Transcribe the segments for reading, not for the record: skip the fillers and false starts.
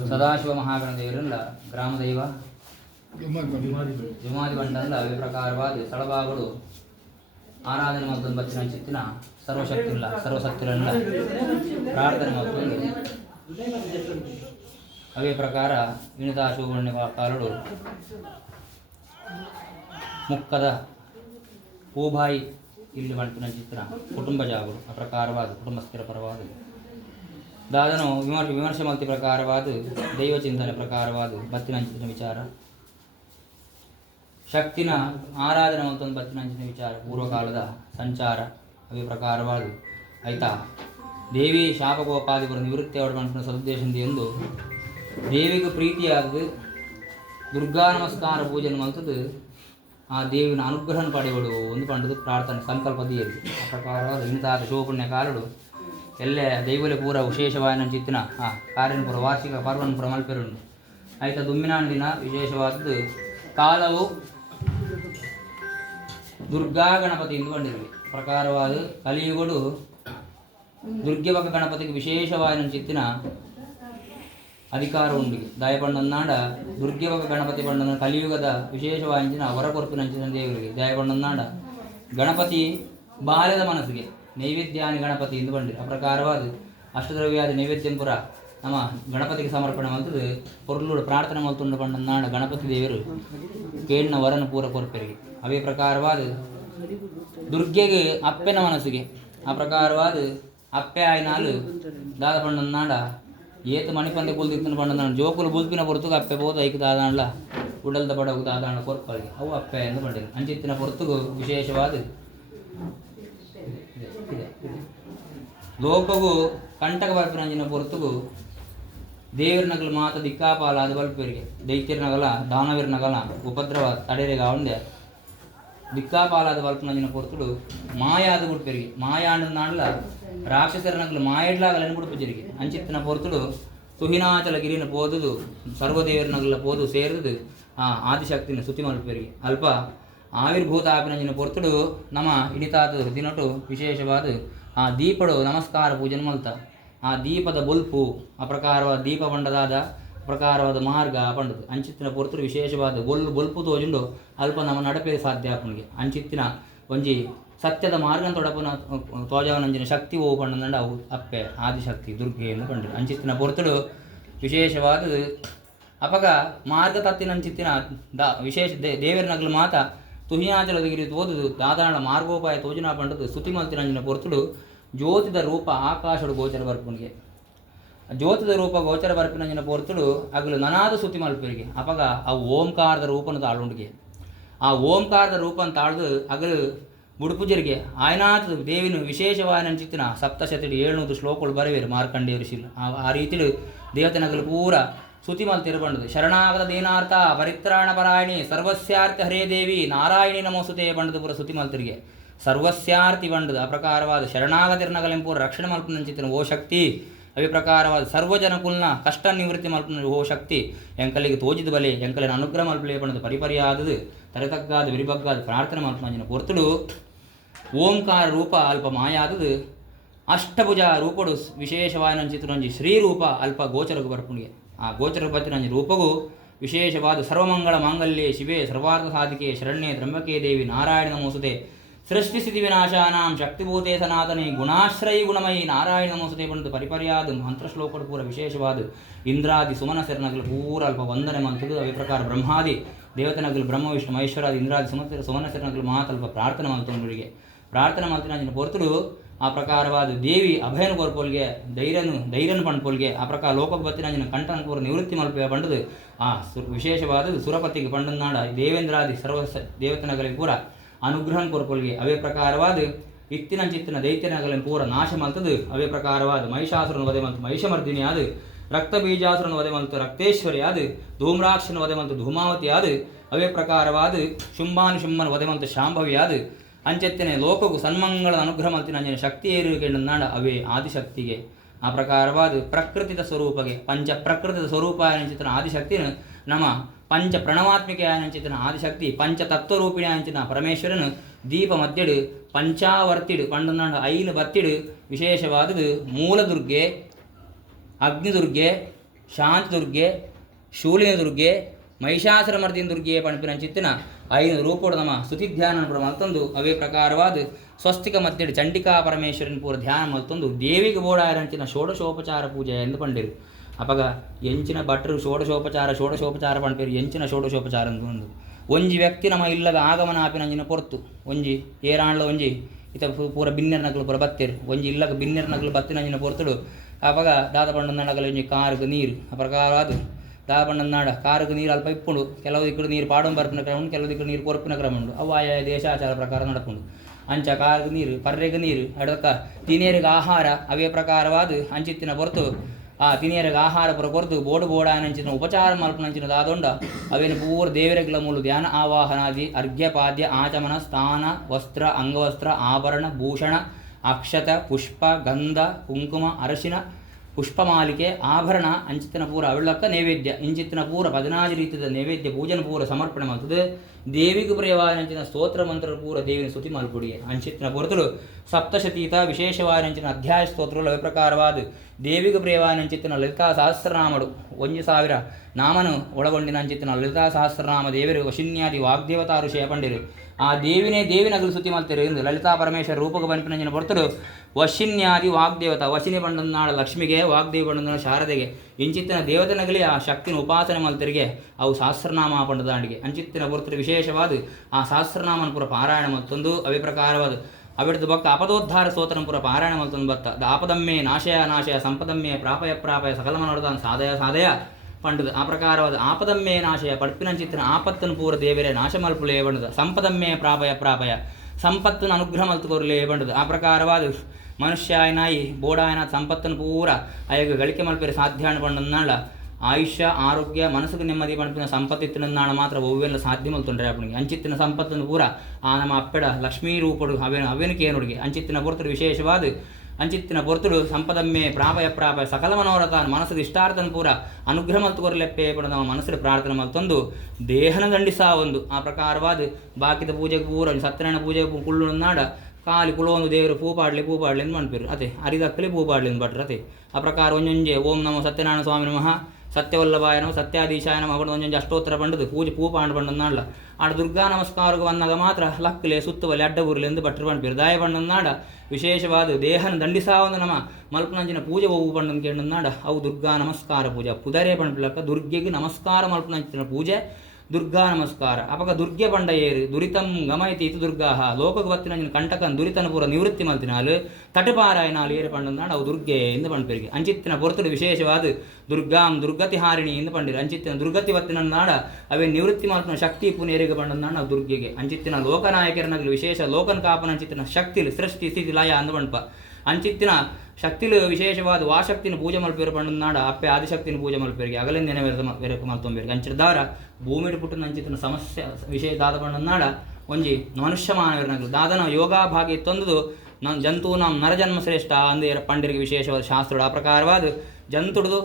ಸದಾಶಿವ ಮಹಾಗಣದೇವರಲ್ಲ ಗ್ರಾಮದೈವ ಜುಮಾದಿ ಬಂಡಲ್ಲ ಅದೇ ಪ್ರಕಾರವಾದ ಸ್ಥಳಭಾಗಗಳು ಆರಾಧನೆ ಮತ್ತು ಬಚ್ಚಿನ ಚಿತ್ತಿನ ಸರ್ವಶಕ್ತಿಲ್ಲ ಸರ್ವಶಕ್ತಿರಲ್ಲ ಪ್ರಾರ್ಥನೆ ಮತ್ತು ಅವೇ ಪ್ರಕಾರ ಇಣಿತ ಶುಭಣ್ಯ ಕಾಲುಡು ಮುಕ್ಕದ ಹೂಬಾಯಿ ಇಲ್ಲಿ ಬಂಟಿನ ಚಿತ್ರ ಕುಟುಂಬ ಜಾಗಗಳು ಆ ಪ್ರಕಾರವಾದ ಕುಟುಂಬಸ್ಥರ ಪರವಾದ ದಾದನು ವಿಮರ್ಶೆ ಮಲ್ತಿ ಪ್ರಕಾರವಾದ ದೈವ ಚಿಂತನೆ ಪ್ರಕಾರವಾದ ಬತ್ತಿನ ಅಂಚಿನ ವಿಚಾರ ಶಕ್ತಿನ ಆರಾಧನೆ ಮತ್ತೊಂದು ಬತ್ತಿನ ಅಂಚಿನ ವಿಚಾರ ಪೂರ್ವಕಾಲದ ಸಂಚಾರ ಅವೇ ಪ್ರಕಾರವಾದ ಆಯ್ತಾ ದೇವಿ ಶಾಪಗೋಪಾದಿಪುರ ನಿವೃತ್ತಿ ಅವರ ಮನಸ್ಸಿನ ಸದುದ್ದೇಶದಿಂದ ಎಂದು ದೇವಿಗೆ ಪ್ರೀತಿಯಾದ ದುರ್ಗಾ ನಮಸ್ಕಾರ ಪೂಜೆಯನ್ನು ಮಲ್ತದ್ದು ಆ ದೇವಿನ ಅನುಗ್ರಹನ ಪಡೆಯಲು ಒಂದು ಪಂಡದು ಪ್ರಾರ್ಥನೆ ಸಂಕಲ್ಪದಿಯಲ್ಲಿ ಆ ಪ್ರಕಾರವಾದ ಇಂತಹ ಶೋಪುಣ್ಯ ಕಾಲಡು ಎಲ್ಲೇ ದೈವಲೆ ಪೂರ ವಿಶೇಷವಾದ ಚಿತ್ತಿನ ಕಾರ್ಯನ ಪೂರ ವಾರ್ಷಿಕ ಪರ್ವನ ಪೂರ ಮಲ್ಪೆರುಂಡು ಆಯ್ತಾ ದುಮ್ಮಿನ ದಿನ ವಿಶೇಷವಾದದ್ದು ಕಾಲವು ದುರ್ಗಾ ಗಣಪತಿ ಎಂದುಕೊಂಡಿರಲಿ ಪ್ರಕಾರವಾದ ಕಲಿಯುಗಡು ದುರ್ಗೆವಕ ಗಣಪತಿಗೆ ವಿಶೇಷವಾದ ಚಿತ್ತಿನ ಅಧಿಕಾರ ಉಂಡು ದಯಪಂಡನಾಡ ದುರ್ಗೆವಕ ಗಣಪತಿ ಪಂಡನ ಕಲಿಯುಗದ ವಿಶೇಷವಾಂಚಿನ ಹೊರಕೊರ್ಪಿನಂಚಿನ ದೇವರಿಗೆ ದಯಪಂಡನಾಡ ಗಣಪತಿ ಬಾಲ್ಯದ ಮನಸ್ಸಿಗೆ ನೈವೇದ್ಯಾನಿ ಗಣಪತಿ ಎಂದು ಬಂದಿರಿ ಆ ಪ್ರಕಾರವಾದ ಅಷ್ಟದ್ರವ್ಯಾದ ನೈವೇದ್ಯಂ ಪುರ ನಮ್ಮ ಗಣಪತಿಗೆ ಸಮರ್ಪಣೆ ಮಲ್ತದ್ದು ಪೊರ್ಲುಡು ಪ್ರಾರ್ಥನೆ ಮಲ್ತುಂಡು ಪಂಡನಾಡ ಗಣಪತಿ ದೇವರು ಕೇಳಿನ ವರನ ಪೂರ ಕೊರ್ಪೆರಿಗೆ ಅವೇ ಪ್ರಕಾರವಾದ ದುರ್ಗೆಗೆ ಅಪ್ಪೆನ ಮನಸ್ಸಿಗೆ ಆ ಪ್ರಕಾರವಾದ ಅಪ್ಪೆ ಆಯ್ನಾಲು ದಾದ ಪಂಡನಾಡ ಏತು ಮಣಿಪಂದೆ ಕುಲ್ದಿತ್ತನ ಪಂಡನಾಡ ಜೋಕುಲು ಬುಲ್ಪಿನ ಪೊರ್ತುಗು ಅಪ್ಪೆ ಬೋದು ಐಕ್ ದಾದಾಂಡ್ಲ ಉಡಲ್ದ ಬಡಗು ದಾದಾಂಡ್ಲ ಕೊರ್ಪರಿಗೆ ಅವು ಅಪ್ಪೆ ಎಂದು ಬಂದಿರಿ ಅಂಚಿತ್ತಿನ ಪೊರ್ತುಗು ವಿಶೇಷವಾದ ಲೋಕಗೂ ಕಂಟಕ ಬರ್ಪಿನಂಜಿನ ಪೊರ್ತುಗು ದೇವರಿನಗಲು ಮಾತ ದಿಕ್ಕಾಪಾಲ ಅದು ಬಲ್ಪರಿಗೆ ದೈತ್ಯರ್ನಗಲ ದಾನವೀರ್ನಗಲ ಉಪದ್ರವ ತಡೆರೆಗ ಉಂಡೆ ದಿಕ್ಕಾಪಾಲಾದ ಬಲ್ಪನಂಜಿನ ಪೊರ್ತುಡು ಮಾಯಾದ ಗುಡ್ಪೆರಿಗೆ ಮಾಯಾಂಡ ನಾಡ್ಲ ರಾಕ್ಷಸರನಗಲು ಮಾಯಡ್ಲಾಗಲನ್ನು ಗುಡುಪುಜರಿಗೆ ಅಂಚಿತ್ತಿನ ಪೊರ್ತುಡು ತುಹಿನಾಚಲ ಗಿರಿನ ಪೋದುದು ಸರ್ವದೇವರನಗಲ ಪೋದು ಸೇರಿದು ಆದಿಶಕ್ತಿನ ಸ್ತುತಿ ಮಲ್ಪೆರಿಗೆ ಅಲ್ಪ ಆವಿರ್ಭೂತ ಆಪಿನಂಜಿನ ಪೊರ್ತುಡು ನಮ್ಮ ಇಣಿತಾದ ದಿನಟು ವಿಶೇಷವಾದ ಆ ದೀಪಡು ನಮಸ್ಕಾರ ಪೂಜನೆ ಮಲ್ತ ಆ ದೀಪದ ಬೊಲ್ಪು ಆ ಪ್ರಕಾರವಾದ ದೀಪ ಬಂಡದಾದ ಪ್ರಕಾರವಾದ ಮಾರ್ಗ ಪಂಡದು ಅಂಚಿತ್ತಿನ ಪೊರ್ತುಡು ವಿಶೇಷವಾದ ಬೊಲ್ಪು ತೋಜುಂಡು ಅಲ್ಪ ನಮ್ಮ ನಡಪೆ ಸಾಧ್ಯ ಆಪನಿಗೆ ಅಂಚಿತ್ತಿನ ಒಂಜಿ ಸತ್ಯದ ಮಾರ್ಗ ತೊಡಪನ ತೋಜವನಂಜಿನ ಶಕ್ತಿ ಓ ಪಂಡಂಡ ಅವು ಅಪ್ಪೆ ಆದಿಶಕ್ತಿ ದುರ್ಗೆ ಎಂದು ಕಂಡು ಅಂಚಿತ್ತಿನ ಪೊರ್ತುಡು ವಿಶೇಷವಾದ ಅಪಗ ಮಾರ್ಗ ತತ್ತಿನಂಚಿತ್ತಿನ ವಿಶೇಷ ದೇವರನಗಲು ಮಾತ ತುಹಿಯಾಚಲದಗಿರಿ ಓದುದು ದಾದಾಳ ಮಾರ್ಗೋಪಾಯ ತೋಜನಾ ಪಂಡದು ಸ್ತುತಿ ಮಲ್ತಿನಂಜಿನ ಪೊರ್ತುಡು ಜ್ಯೋತಿದ ರೂಪ ಆಕಾಶಡು ಗೋಚರ ಬರ್ಪುನಿಗೆ ಜ್ಯೋತಿದ ರೂಪ ಗೋಚರ ಬರ್ಪಿನಂಜಿನ ಪೊರ್ತುಡು ಅಗಲು ನನಾದ ಸ್ತುತಿ ಮಲ್ಪರಿಗೆ ಅಪಗ ಆ ಓಂಕಾರದ ರೂಪನ ತಾಳುಂಡಿಗೆ ಆ ಓಂಕಾರದ ರೂಪನ ತಾಳ್ದು ಅಗಲು ಮುಡುಪುಜರಿಗೆ ಆಯ್ನಾಥ ದೇವಿನ ವಿಶೇಷವಾದ ಚಿತ್ತಿನ ಸಪ್ತಶತಡಿ 700 ಶ್ಲೋಕಗಳು ಬರವೇರು ಮಾರ್ಕಂಡೇಯ ಋಷಿಲು ಆ ರೀತಿಲು ದೇವತೆನಗಲು ಪೂರ ಸ್ತುತಿ ಮಲ್ತಿರು ಬಂಡದು ಶರಣಾಗತ ದೀನಾರ್ಥ ಪರಿತ್ರಾಣ ಪರಾಯಣಿ ಸರ್ವಸ್ಯಾರ್ಥಿ ಹರೇ ದೇವಿ ನಾರಾಯಣಿ ನಮೋಸುತೆ ಬಂಡದು ಪೂರ ಸ್ತುತಿ ಮಲ್ತಿರಿಗೆ ಸರ್ವಸ್ಯಾರ್ಥಿ ಬಂಡದು ಆ ಪ್ರಕಾರವಾದ ಶರಣಾಗತಿರ್ನಗಲೆಂ ಪೂರ ರಕ್ಷಣೆ ಮಲ್ಪನಂಚಿತ್ತಿನ ಓ ಶಕ್ತಿ ಅವೇ ಪ್ರಕಾರವಾದ ಸರ್ವಜನ ಕುಲ್ನ ಕಷ್ಟ ನಿವೃತ್ತಿ ಮಲ್ಪನ ಓ ಶಕ್ತಿ ಎಂಕಲಿಗೆ ತೋಜಿದ ಬಲೆ ಎಂಕಲಿನ ಅನುಗ್ರಹ ಮಲ್ಪಲೇ ಪಣದು ಪರಿಪರಿಯಾದದು ತರೆತಗ್ಗಾದ ವಿರಿಬಗ್ಗಾದ ಪ್ರಾರ್ಥನೆ ಮಲ್ಪನಂಜಿನ ಪೊರ್ತುಡು ಓಂಕಾರ ರೂಪ ಅಲ್ಪ ಮಾಯಾದದು ಅಷ್ಟಭುಜ ರೂಪಡು ವಿಶೇಷವಾದ ಚಿತ್ರರಂಜಿ ಶ್ರೀರೂಪ ಅಲ್ಪ ಗೋಚರಗು ಬರ್ಪುಣಿಗೆ ಆ ಗೋಚರ ಬತ್ತಿನಂಜಿ ರೂಪಗೂ ವಿಶೇಷವಾದ ಸರ್ವಮಂಗಳ ಮಾಂಗಲ್ಯೆ ಶಿವೆ ಸರ್ವಾರ್ಥ ಸಾಧಿಕೆ ಶರಣ್ಯೆ ತ್ರಂಬಕೆ ದೇವಿ ನಾರಾಯಣ ನಮೋಸುತೆ ಸೃಷ್ಟಿ ಸ್ಥಿತಿ ವಿನಾಶಾನಾಂ ಶಕ್ತಿಭೂತೆ ಸನಾತನೆ ಗುಣಾಶ್ರಯಿ ಗುಣಮಯಿ ನಾರಾಯಣ ನಮೋಸುತೆ ಬಂದು ಪರಿಪರ್ಯಾದ ಮಂತ್ರಶ್ಲೋಕಡು ಪೂರ ವಿಶೇಷವಾದ ಇಂದ್ರಾದಿ ಸುಮನ ಸೆರನಗಲು ಪೂರ ಅಲ್ಪ ವಂದನೆ ಮಂತದು ಅವೇ ಪ್ರಕಾರ ಬ್ರಹ್ಮಾದಿ ದೇವತನಗಲು ಬ್ರಹ್ಮ ವಿಷ್ಣು ಮಹೇಶ್ವರಾದಿ ಇಂದ್ರಾದಿ ಸುಮನ ಸೆರನಗಲು ಮಾತಲ್ಪ ಪ್ರಾರ್ಥನೆ ಮಲ್ತೊಂದುರಿಗೆ ಪ್ರಾರ್ಥನೆ ಮಲ್ತಿನ ಪೊರ್ತುಡು ಆ ಪ್ರಕಾರವಾದ ದೇವಿ ಅಭಯನ ಕೋರ್ಪೋಲ್ಗೆ ಧೈರ್ಯನ ಪಂಡ್ಪೋಲ್ಗೆ ಆ ಪ್ರಕಾರ ಲೋಕಕ್ಕೆ ಬತ್ತಿನ ಕಂಠನ ಪೂರ ನಿವೃತ್ತಿ ಮಲ್ಪೆ ಪಂಡದು ಆ ವಿಶೇಷವಾದದ್ದು ಸುರಪತಿಗೆ ಪಂಡನಾಡ ದೇವೇಂದ್ರಾದಿ ಸರ್ವ ದೇವತನಗಳಿಗೆ ಪೂರ ಅನುಗ್ರಹನ ಕೋರ್ಪೋಲ್ಗೆ ಅವೇ ಪ್ರಕಾರವಾದ ಇತ್ತಿನ ಚಿತ್ತಿನ ದೈತ್ಯನಗಲಿನ ಪೂರ ನಾಶ ಮಲ್ತದು ಅವೇ ಪ್ರಕಾರವಾದ ಮಹಿಷಾಸುರನ ವಧೆ ಮಲ್ತು ಮಹಿಷಮರ್ದಿನಿ ಆದ ರಕ್ತ ಬೀಜಾಸುರನ ವಧೆ ಮಲ್ತು ರಕ್ತೇಶ್ವರಿ ಆದ ಧೂಮ್ರಾಕ್ಷನ ವಧೆ ಮಲ್ತು ಧೂಮಾವತಿ ಆದ ಅವೇ ಪ್ರಕಾರವಾದ ಶುಂಭಾನುಶುಂಭನ ವಧೆ ಮಲ್ತು ಶಾಂಭವಿ ಆದ ಅಂಚೆತ್ತನೆ ಲೋಕಗೂ ಸನ್ಮಂಗಳದ ಅನುಗ್ರಹ ಮಲ್ತಿನ ಅಂಜನ ಶಕ್ತಿ ಏರುವಿಕೆ ನಾಡ ಅವೇ ಆದಿಶಕ್ತಿಗೆ ಆ ಪ್ರಕಾರವಾದ ಪ್ರಕೃತಿದ ಸ್ವರೂಪಗೆ ಪಂಚ ಪ್ರಕೃತಿದ ಸ್ವರೂಪ ಆಯನಂಚಿತನ ಆದಿಶಕ್ತಿನ ನಮ್ಮ ಪಂಚ ಪ್ರಣವಾತ್ಮಿಕೆ ಆಯನಂಚಿತನ ಆದಿಶಕ್ತಿ ಪಂಚ ತತ್ವರೂಪಿಣಿ ಆಯಂಚಿನ ಪರಮೇಶ್ವರನು ದೀಪ ಮಧ್ಯಡು ಪಂಚಾವರ್ತಿಡು ಪಂಡು ಐನು ಬತ್ತಿಡು ವಿಶೇಷವಾದದು ಮೂಲದುರ್ಗೆ ಅಗ್ನಿದುರ್ಗೆ ಶಾಂತದುರ್ಗೆ, ಶೂಲಿನ ದುರ್ಗೆ, ಮಹಿಷಾಸುರಮರ್ದಿನ ದುರ್ಗೆ ಪಣಪಿನಂಚಿತ್ತಿನ 5 ರೂಪೋಡು ನಮ್ಮ ಸ್ತುತಿ ಧ್ಯಾನ ಪೂರ ಮಲ್ತೊಂದು ಅವೇ ಪ್ರಕಾರವಾದ ಸ್ವಸ್ತಿಕ ಮಧ್ಯೆ ಚಂಡಿಕಾ ಪರಮೇಶ್ವರನ ಪೂರ ಧ್ಯಾನ ಮಲ್ತೊಂದು ದೇವಿಗೆ ಬೋಡಾಯರಂಚಿನ ಷೋಡಶೋಪಚಾರ ಪೂಜೆ ಎಂದು ಪಂಡಿರು. ಅಪಗ ಎಂಚಿನ ಭಟ್ರು ಷೋಡಶೋಪಚಾರ ಪಂಪೇರು ಎಂಚಿನ ಷೋಡಶೋಪಚಾರ ಒಂದು ಒಂಜಿ ವ್ಯಕ್ತಿ ನಮ್ಮ ಇಲ್ಲದ ಆಗಮನ ಆಪಿನಂಜಿನ ಪೊರ್ತು ಒಂಜಿ ಏರಾಣ್ಲ ಒಂಜಿ ಇತ ಪೂರ ಬಿನ್ನೆರ್ ನಗಲು ಪೂರ ಬತ್ತೇರು ಒಂಜಿ ಇಲ್ಲಗ ಬಿನ್ನೆರ್ ನಗಲು ಬತ್ತಿನಂಜಿನ ಪೊರ್ತುಡು ಅಪಗ ದಾದ ಪಂಡ ನಡಗಲ ಒಂಜಿ ಕಾರುಗೆ ನೀರು ಆ ಪ್ರಕಾರವಾದ ದಾದ ಪಂಡ ನಾಡ ಕಾರುಗೆ ನೀರು ಅಲ್ಪ ಇಪ್ಪುಂಡು ಕೆಲವು ದಿಕ್ಕಡು ನೀರು ಪಾಡಂ ಬರ್ಪಿನ ಕ್ರಮ ಉಂಡು ಕೆಲವು ದಿಕ್ಕಡು ನೀರು ಕೊರಪಿನ ಕ್ರಮ ಉಂಡು ಅವು ಆಯಾ ದೇಶಾಚಾರ ಪ್ರಕಾರ ನಡಪುಂಡು ಅಂಚ ಕಾರುಗೆ ನೀರು ಪರ್ರೆಗೆ ನೀರು ಅಡಕ ತಿನೇರಿಗೆ ಆಹಾರ ಅವೇ ಪ್ರಕಾರವಾದ ಅಂಚಿತ್ತಿನ ಹೊರತು ಆ ತಿನಿಯರಿಗೆ ಆಹಾರ ಪುರ ಕೊರತು ಬೋಡಾಯನಂಚಿನ ಉಪಚಾರ ಮಲ್ಪನಂಚಿನ ದಾದೊಂಡ ಅವೇನು ಪೂರ ದೇವರೆಗಳ ಮೂಲ ಧ್ಯಾನ ಆವಾಹನಾದಿ ಅರ್ಘ್ಯಪಾದ್ಯ ಆಚಮನ ಸ್ಥಾನ ವಸ್ತ್ರ ಅಂಗವಸ್ತ್ರ ಆಭರಣ ಭೂಷಣ ಅಕ್ಷತ ಪುಷ್ಪ ಗಂಧ ಕುಂಕುಮ ಅರಶಿನ ಪುಷ್ಪಮಾಲಿಕೆ ಆಭರಣ ಅಂಚಿತ್ತಿನ ಪೂರ ಅವಳಕ್ಕ ನೈವೇದ್ಯ ಇಂಚಿತ್ತಿನ ಪೂರ 14 ರೀತಿಯ ನೈವೇದ್ಯ ಪೂಜನ ಪೂರ ಸಮರ್ಪಣೆ ಮಾಡ್ತದೆ. ದೇವಿಗೆ ಪ್ರಿಯವಾದಂಚಿನ ಸ್ತೋತ್ರ ಮಂತ್ರ ಪೂರ ದೇವಿನ ಸ್ತುತಿ ಮಲ್ಪುಡಿಗೆ ಅಂಚಿತ್ತಿನ ಪೊರತಲು ಸಪ್ತಶತೀತ ವಿಶೇಷವಾದಂಚಿನ ಅಧ್ಯಾಯ ಸ್ತೋತ್ರಗಳು ಅವ ಪ್ರಕಾರವಾದ ದೇವಿಗೆ ಪ್ರಿಯವಾದಂಚಿತ್ತಿನ ಲಲಿತಾ ಸಹಸ್ರನಾಮಡು 1000 ನಾಮನು ಒಳಗೊಂಡಿನ ಅಂಚಿತ್ತಿನ ಲಲಿತಾ ಸಹಸ್ರನಾಮ ದೇವರು ವಶಿನ್ಯಾದಿ ವಾಗ್ದೇವತಾ ಋಷಿಯ ಪಂಡಿರು ಆ ದೇವಿನಗಲು ಸ್ತುತಿ ಮಲ್ತಿರು ಎಂದು ಲಲಿತಾ ಪರಮೇಶ್ವರ ರೂಪಕ ಪಂಪಿನಂಚಿನ ಪೊರತಲು ವಶಿನ್ಯಾದಿ ವಾಗ್ದೇವತಾ ವಶಿನಿ ಪಂಡನಾಳ ಲಕ್ಷ್ಮಿಗೆ ವಾಗ್ದೇವಿ ಪಂಡನ ಶಾರದೆಗೆ ಇಂಚಿತ್ತಿನ ದೇವತೆನಗಲಿ ಆ ಶಕ್ತಿನ ಉಪಾಸನೆ ಮಲ್ತರಿಗೆ ಅವು ಸಹಸ್ರನಾಮ ಪಂಡದಾಂಡಿಗೆ ಅಂಚಿತ್ತಿನ ಪೊರ್ತರು ವಿಶೇಷವಾದ ಆ ಸಹಸ್ರನಾಮನ ಪುರ ಪಾರಾಯಣ ಮತ್ತೊಂದು ಅವೇ ಪ್ರಕಾರವಾದ ಅವಿಡದು ಬಕ್ಕ ಅಪದೋದ್ಧಾರ ಸ್ತೋತ್ರನ ಪುರ ಪಾರಾಯಣ ಮಲ್ತೊಂದು ಬತ್ತ ಆಪದಮ್ಮೆ ನಾಶಯ ಸಂಪದಮ್ಮೆ ಪ್ರಾಪಯ ಸಕಲಮನೋಡದಾನ ಸಾದಯ ಪಂಡದು ಆ ಪ್ರಕಾರವಾದ ಆಪದಮ್ಮೆ ನಾಶಯ ಪಡ್ಪಿನಂಚಿತ್ತಿನ ಆಪತ್ತನ್ನು ಪೂರ ದೇವರೇ ನಾಶ ಮಲ್ಪುಲೇ ಬಂಡದು ಸಂಪದಮ್ಮೆ ಪ್ರಾಪಯ ಸಂಪತ್ತನ್ನು ಅನುಗ್ರಹ ಮಲ್ತುಕೋರ್ಲೇ ಬಂಡದು ಆ ಪ್ರಕಾರವಾದ ಮನುಷ್ಯಾಯನಾಯಿ ಬೋಡಾಯನ ಸಂಪತ್ತನ್ನು ಪೂರ ಅಯ್ಯಗ ಗಳಿಕೆ ಮಲ್ಪೇರೆ ಸಾಧ್ಯ ಪಂಡನ್ನಾಳ ಆಯುಷ್ಯ ಆರೋಗ್ಯ ಮನಸ್ಸಿಗೆ ನೆಮ್ಮದಿ ಪಂಪಿನ ಸಂಪತ್ತಿತ್ತಿನ ಮಾತ್ರ ಒವ್ವೆಲ್ಲ ಸಾಧ್ಯ ಮಲ್ತೊಂಡ್ರೆ ಅಪ್ಪನಿಗೆ ಅಂಚಿತ್ತಿನ ಸಂಪತ್ತನ್ನು ಪೂರ ಆ ನಮ್ಮ ಅಪ್ಪೆಡ ಲಕ್ಷ್ಮೀ ರೂಪಡು ಅವೇನು ಕೇನುಡಿಗೆ ಅಂಚಿತ್ತಿನ ಪೊರ್ತರು ವಿಶೇಷವಾದ ಅಂಚಿತ್ತಿನ ಪೊರ್ತುಡು ಸಂಪದಮ್ಮೆ ಪ್ರಾಪಯ ಸಕಲ ಮನೋರಥ ಮನಸ್ಸು ಇಷ್ಟಾರ್ಥನ ಪೂರ ಅನುಗ್ರಹ ಮಲ್ತುಕೊರಲೆಪ್ಪೆ ಪಡ ನಮ್ಮ ಮನಸ್ಸು ಪ್ರಾರ್ಥನೆ ಮಲ್ತೊಂದು ದೇಹನ ದಂಡಿಸಾ ಒಂದು ಆ ಪ್ರಕಾರವಾದ ಬಾಕಿದ ಪೂಜೆಗೆ ಪೂರ ಸತ್ಯನಾರಾಯಣ ಪೂಜೆಗೆ ಕುಳ್ಳು ನಾಡ ಕಾಲಿ ಕುಲೊಂದು ದೇವರು ಪೂಪಾಡ್ಲಿ ಅಂತ ಮನ್ಪಿರು ಅತೆ ಅರಿದಕ್ಕಲಿ ಪೂಪಾಡ್ಲಿ ಅಂತ ಬಟ್ರು ಅತೆ ಆ ಪ್ರಕಾರ ಒಂಜೊಂಜೆ ಓಂ ನಮೋ ಸತ್ಯನಾರಾಯಣ ಸ್ವಾಮಿ ನಮಃ ಸತ್ಯವಲ್ಲಭಾಯ ನಮ ಸತ್ಯಾಧೀಶಾಯ ನಮ ಅವಳು ಒಂದೊಂದು ಅಷ್ಟೋತ್ತರ ಬಂಡದು ಪೂಪ ಆಂಡ್ ಬಂಡ ನಾಡ ಆಡ ದುರ್ಗಾ ನಮಸ್ಕಾರಕ್ಕೆ ಬಂದಾಗ ಮಾತ್ರ ಲಕ್ಕಲೆ ಸುತ್ತವಲ್ಲಿ ಅಡ್ಡಬುರ್ಲಿ ಎಂದು ಭಟ್ರು ಪಂಪಿರು ದಾಯ ಬಂಡ ನಾಡ ವಿಶೇಷವಾದ ದೇಹನ ದಂಡಿಸಾ ಒಂದು ನಮ್ಮ ಮಲ್ಪನಂಚಿನ ಪೂಜೆ ಹೋಗು ಬಂಡನ್ ಕೇಂದ್ರ ನಾಡ ಅವು ದುರ್ಗಾ ನಮಸ್ಕಾರ ಪೂಜೆ ಪುದರೆ ಪಂಪಿಲಕ್ಕ ದುರ್ಗೆಗೆ ನಮಸ್ಕಾರ ಮಲ್ಪನಂಚಿನ ಪೂಜೆ ದುರ್ಗಾ ನಮಸ್ಕಾರ ಅಪಗ ದುರ್ಗೆ ಬಂಡ ಏರು ದುರಿತಂ ಗಮಯತಿ ಇದು ದುರ್ಗಾಹ ಲೋಕಕ್ಕೆ ಬತ್ತಿನ ಕಂಟಕನ್ ದುರಿತನ ಪೂರ ನಿವೃತ್ತಿ ಮಲ್ತಿನಾಲು ತಟಪಾರಾಯನಾಲು ಏರು ಪಂಡನಾಡ ಅವು ದುರ್ಗೆ ಎಂದು ಪಂಪಿರಿಗೆ ಅಂಚಿತ್ತಿನ ಪೊರ್ತುಡು ವಿಶೇಷವಾದ ದುರ್ಗತಿ ಹಾರಿಣಿ ಎಂದು ಪಂಡಿರು ಅಂಚಿತ್ತಿನ ದುರ್ಗತಿ ಬತ್ತಿನ ನಾಡ ಅವೇ ನಿವೃತ್ತಿ ಮಲ್ಪಿನ ಶಕ್ತಿ ಪುನೇರಿಗೆ ಬಂಡನಾಡ ನಾವು ದುರ್ಗೆಗೆ ಅಂಚಿತ್ತಿನ ಲೋಕನಾಯಕರನಾಗಲಿ ವಿಶೇಷ ಲೋಕನ ಕಾಪನ ಅಂಚಿತ್ತಿನ ಶಕ್ತಿಲು ಸೃಷ್ಟಿ ಸ್ಥಿತಿ ಲಯ ಅಂದು ಪಂಪ ಅಂಚಿತ್ತಿನ ಶಕ್ತಿಲು ವಿಶೇಷವಾದ ವಾಶಕ್ತಿನ ಪೂಜೆ ಮಲ್ಪೇರು ಪಂಡನಾಡ ಅಪ್ಪೆ ಆದಿಶಕ್ತಿನ ಪೂಜೆ ಮಲ್ಪೇರಿಗೆ ಅಗಲಿಂದ ವೆರಕು ಮಲ್ತೊಂಬೇರಿಗೆ ಅಂಚಿದಾರ ಭೂಮಿಡು ಪುಟ್ಟು ಅಂಚಿತ್ತಿನ ಸಮಸ್ಯೆ ವಿಷಯ ದಾದ ಪಂಡನಾಡ ಒಂಜಿ ಮನುಷ್ಯ ಮಾನವರನಾಗಲು ದಾದನ ಯೋಗ ಭಾಗಿ ತೊಂದು ಜಂತು ನಮ್ಮ ನರಜನ್ಮ ಶ್ರೇಷ್ಠ ಅಂದೇ ಪಂಡಿರಿಗೆ ವಿಶೇಷವಾದ ಶಾಸ್ತ್ರಗಳು ಆ ಪ್ರಕಾರವಾದ ಜಂತುಡ್ದು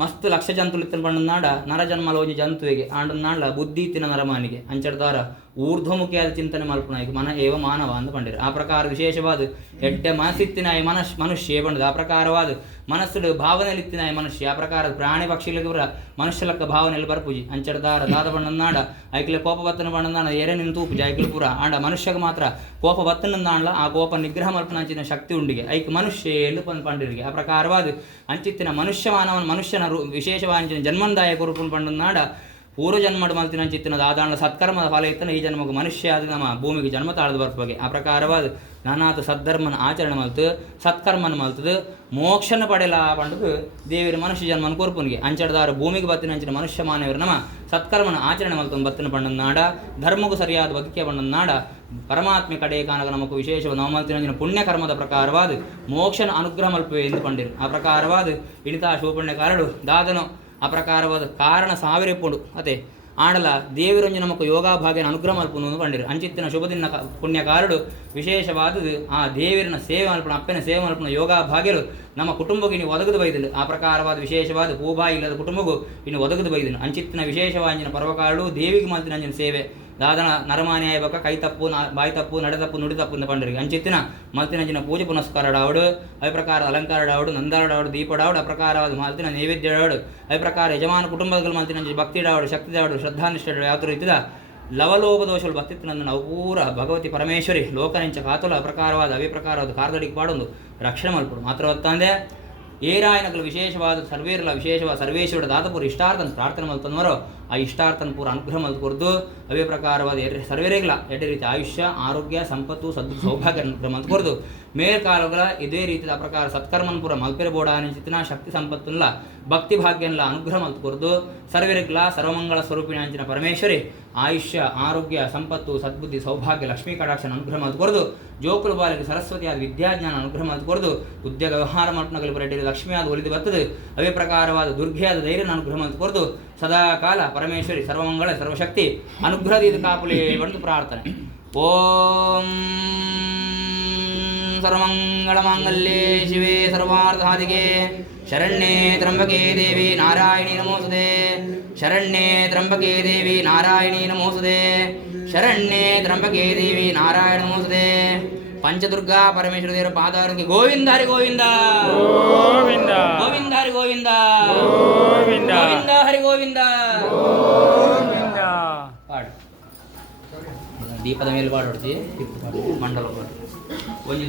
ಮಸ್ತ್ ಲಕ್ಷ ಜಂತುಲು ಇತ್ತನ ಪಂಡನಾಡ ನರಜನ್ಮಲ ಒಂಜಿ ಜಂತುವಿಗೆ ಆಂಡನಾಡ ಬುದ್ಧಿ ಇತ್ತಿನ ನರಮಾನಿಗೆ ಅಂಚಡ್ದಾರ ಊರ್ಧ್ವಮುಖಿಯಾದ ಚಿಂತನೆ ಮಲ್ಪನಾಯ್ಕೆ ಮನ ಏವ ಮಾನವ ಅಂತ ಪಂಡಿರು ಆ ಪ್ರಕಾರ ವಿಶೇಷವಾದ ಎಡ್ಡೆ ಮನಸ್ಸಿತ್ತಿನಾಯ ಮನುಷ್ಯ ಬಂಡದು ಆ ಪ್ರಕಾರವಾದ ಮನಸ್ಸುಡು ಭಾವನೆಯಲ್ಲಿತ್ತಿನಾಯ ಮನುಷ್ಯ ಆ ಪ್ರಕಾರ ಪ್ರಾಣಿ ಪಕ್ಷಿಗಳ ಮನುಷ್ಯಲಕ್ಕ ಭಾವನೆಯಲ್ಲಿ ಬರ್ಪುಜಿ ಅಂಚಡ್ದಾರ ದಾದ ಬಣ್ಣನಾಡ ಐಕ್ಲೆ ಕೋಪ ಬತ್ತನ ಬಣ್ಣನಾಡ ಎರೆ ನಿಂತು ಪೂಜೆ ಐಕ್ಲೆ ಪೂರ ಆಂಡ ಮನುಷ್ಯಗೆ ಮಾತ್ರ ಕೋಪ ಬತ್ತನಂದಾಂಡ್ಲ ಆ ಕೋಪ ನಿಗ್ರಹ ಮಲ್ಪನಂಚಿನ ಶಕ್ತಿ ಉಂಡಿಗೆ ಐಕ್ ಮನುಷ್ಯ ಎಂದು ಪಂಡಿರಿಗೆ ಆ ಪ್ರಕಾರವಾದ ಅಂಚಿತ್ತಿನ ಮನುಷ್ಯನ ವಿಶೇಷವಾಂಚಿನ ಜನ್ಮಂದಾಯ ಕುರುಪುನ್ ಪಂಡನಾಡ ಪೂರ್ವ ಜನ್ಮಡು ಮಲ್ತಿನ ಚಿತ್ತಿನ ದಾದಾಂಡ ಸತ್ಕರ್ಮದ ಫಲ ಇತ್ತನ ಈ ಜನ್ಮಕ್ಕೆ ಮನುಷ್ಯ ಆದ ನಮ್ಮ ಭೂಮಿಗೆ ಜನ್ಮ ತಾಳದ ಬರ್ಪಗೆ ಆ ಪ್ರಕಾರವಾದ ನಾನಾತ ಸದ್ಧರ್ಮನ ಆಚರಣೆ ಮಲ್ತು ಸತ್ಕರ್ಮನ ಮಲ್ತದು ಮೋಕ್ಷನ ಪಡೆಯಲ ಪಂಡದು ದೇವಿರ ಮನುಷ್ಯ ಜನ್ಮನ ಕೊರ್ಪುನಿಗೆ ಅಂಚಡದಾರ ಭೂಮಿಗೆ ಬತ್ತಿನ ಅಂಚಿನ ಮನುಷ್ಯ ಮಾನವರು ನಮ್ಮ ಸತ್ಕರ್ಮನ ಆಚರಣೆ ಮಲ್ತೊಂದು ಬತ್ತಿನ ಪಂಡನ ನಾಡ ಧರ್ಮಕ್ಕೂ ಸರಿಯಾದ ಬದುಕಿಯ ಪಂಡನ ನಾಡ ಪರಮಾತ್ಮೆ ಕಡೆ ಕಾನಕ ನಮಕು ವಿಶೇಷ ನಾವು ಮಲ್ತಿನ ಪುಣ್ಯ ಕರ್ಮದ ಪ್ರಕಾರವಾದ ಮೋಕ್ಷನ ಅನುಗ್ರಹ ಮಲ್ಪುವೆ ಎಂದು ಪಂಡಿರು ಆ ಪ್ರಕಾರವಾದ ಇಣಿತಾ ಶಿವಪುಣ್ಯ ಕಾರಡು ದಾದನು ಆ ಪ್ರಕಾರವಾದ ಕಾರಣ ಸಾವಿರಪ್ಪುಡು ಅತೆ ಆಡಲ ದೇವಿರೊಂಜಿ ನಮಕು ಯೋಗಾ ಭಾಗ್ಯನ ಅನುಗ್ರಹ ಮಲ್ಪುನು ಪಂಡಿರು ಅಂಚಿತ್ತಿನ ಶುಭದಿನ ಪುಣ್ಯ ಕಾರಡು ವಿಶೇಷವಾದದು ಆ ದೇವಿರನ ಸೇವೆ ಮಲ್ಪನ ಅಪ್ಪನ ಸೇವೆ ಮಲ್ಪನ ಯೋಗಾ ಭಾಗ್ಯರು ನಮ್ಮ ಕುಟುಂಬಕ್ಕೆ ಇನ್ನು ಒದಗದು ಬೈದಲು ಆ ಪ್ರಕಾರವಾದ ವಿಶೇಷವಾದ ಭೂಬಾಯಿ ಇಲ್ಲದ ಕುಟುಂಬಗೂ ಇನ್ನು ಒದಗದು ಬೈದನು ಅಂಚಿತ್ತಿನ ವಿಶೇಷವಾಂಜಿನ ಪರ್ವಕಾರಡು ದೇವಿಗೆ ಮಲ್ತಿನ ಅಂಜಿನ ಸೇವೆ ದಾದನ ನರಮಾನ್ಯಾಯ ಬಕ ಕೈ ತಪ್ಪು ಬಾಯಿ ತಪ್ಪು ನಡೆ ತಪ್ಪು ನುಡಿ ತಪ್ಪು ಅಂತ ಪಂಡರಿಗೆ ಅಂಚಿತ್ತಿನ ಮಲ್ತಿನಂಚಿನ ಪೂಜೆ ಪುನಸ್ಕಾರಡಾವಡು ಅದೇ ಪ್ರಕಾರ ಅಲಂಕಾರಡಾವಡು ನಂದಾರಡಾವಡು ದೀಪಡಾವಡು ಅಪ್ರಕಾರವಾದ ಮಾಲ್ತಿನ ನೈವೇದ್ಯಡಾವಡು ಅದೇ ಪ್ರಕಾರ ಯಜಮಾನ ಕುಟುಂಬಗಳು ಮಲ್ತಿನಂಚಿ ಭಕ್ತಿಡಾವಡು ಶಕ್ತಿದಾವಡು ಶ್ರದ್ಧಾನಿಷ್ಠ ಯಾವ ರೀತಿದ ಲವಲೋಪದೋಷಗಳು ಭಕ್ತಿತ್ತು ನನ್ನ ನಾವು ಪೂರ ಭಗವತಿ ಪರಮೇಶ್ವರಿ ಲೋಕನಿಂಚ ಕಾತುಲ ಅಪ್ರಕಾರವಾದ ಅವೇ ಪ್ರಕಾರವಾದ ಕಾರ್ದಡಿಗೆ ಪಾಡೊಂದು ರಕ್ಷಣೆ ಮಲ್ಪಡು ಮಾತ್ರ ಹೊತ್ತಂದೆ ಏರಾಯನಗಳು ವಿಶೇಷವಾದ ಸರ್ವೇರಲ್ಲ ವಿಶೇಷವಾದ ಸರ್ವೇಶ್ವರ ದಾತಪುರ ಇಷ್ಟಾರ್ಥನ ಪ್ರಾರ್ಥನೆ ಮಲ್ತಂದವರೋ ಆ ಇಷ್ಟಾರ್ಥನ ಪೂರ ಅನುಗ್ರಹ ಮಲ್ಕೊಡ್ದು ಅವೇ ಪ್ರಕಾರವಾದ ಸರ್ವೇರೆಗಳ ಎಡೆ ರೀತಿ ಆಯುಷ್ಯ ಆರೋಗ್ಯ ಸಂಪತ್ತು ಸೌಭಾಗ್ಯ ಅನುಗ್ರಹ ಮಲ್ಕೊಡ್ದು ಮೇಲ್ಕಾಲಗಳ ಇದೇ ರೀತಿಯ ಅಪ್ರಕಾರ ಸತ್ಕರ್ಮನ ಪೂರ ಮಲ್ಪೆರೆ ಬೋಡಾನಿಚಿತಿನ ಶಕ್ತಿ ಸಂಪತ್ತುಲ್ಲ ಭಕ್ತಿ ಭಾಗ್ಯನ್ಲ ಅನುಗ್ರಹ ಮಲ್ಕೊಡ್ದು ಸರ್ವೇರೆಗಳ ಸರ್ವಮಂಗಳ ಸ್ವರೂಪಿಣಾಂಚಿನ ಪರಮೇಶ್ವರಿ ಆಯುಷ್ಯ ಆರೋಗ್ಯ ಸಂಪತ್ತು ಸದ್ಬುದ್ಧಿ ಸೌಭಾಗ್ಯ ಲಕ್ಷ್ಮೀ ಕಟಾಕ್ಷನ ಅನುಗ್ರಹ ಮಲ್ಕೊಡ್ದು ಜೋಕುಲು ಬಾಲಿಗೆ ಸರಸ್ವತಿ ಆದ ವಿದ್ಯಾಜ್ಞಾನ ಅನುಗ್ರಹ ಮಲ್ಕೊಡ್ದು ಉದ್ಯೋಗ ವ್ಯವಹಾರ ಮಟ್ನಗಳು ಬರೆಡಿದ ಲಕ್ಷ್ಮಿ ಆದ ಒಲಿದು ಬರ್ತದೆ ಅವೇ ಪ್ರಕಾರವಾದ ದುರ್ಗೆಯಾದ ಧೈರ್ಯನ ಅನುಗ್ರಹ ಮಲ್ಕೊಡ್ದು ಸದಾ ಕಾಲ ಪರಮೇಶ್ವರಿ ಸರ್ವಮಂಗಳ ಸರ್ವಶಕ್ತಿ ಅನುಗ್ರಹದ ಕಾಪುಲಿ ಬಂದು ಪ್ರಾರ್ಥನೆ ಓಂ ಸರ್ವಮಂಗಳ ಮಾಂಗಲ್ಯೆ ಶಿವೆ ಸರ್ವಾರ್ಥ ಸಾಧಿಕೆ ಶರಣ್ಯೇ ತ್ರ್ಯಂಬಕೆ ದೇವಿ ನಾರಾಯಣಿ ನಮೋಸ್ತುತೆ ಶರಣ್ಯೇ ತ್ರ್ಯಂಬಕೆ ದೇವಿ ನಾರಾಯಣಿ ನಮೋಸ್ತುತೆ ಶರಣ್ಯೇ ತ್ರ್ಯಂಬಕೆ ದೇವಿ ನಾರಾಯಣ ನಮೋಸ್ತುತೆ ಪಂಚದುರ್ಗಾ ಪರಮೇಶ್ವರ ದೇವರ ಪಾದಾರಕ್ಕೆ ಗೋವಿಂದ ಹರಿ ಗೋವಿಂದ ಗೋವಿಂದ ಗೋವಿಂದ ಹರಿ ಗೋವಿಂದ ಗೋವಿಂದ ಗೋವಿಂದ ಹರಿ ಗೋವಿಂದ ಗೋವಿಂದ ಪಾಡು ದೀಪದ ಮೇಲೆ ಪಾಡೋಡ್ತಿ ಮಂಡಲ ಪಾಡು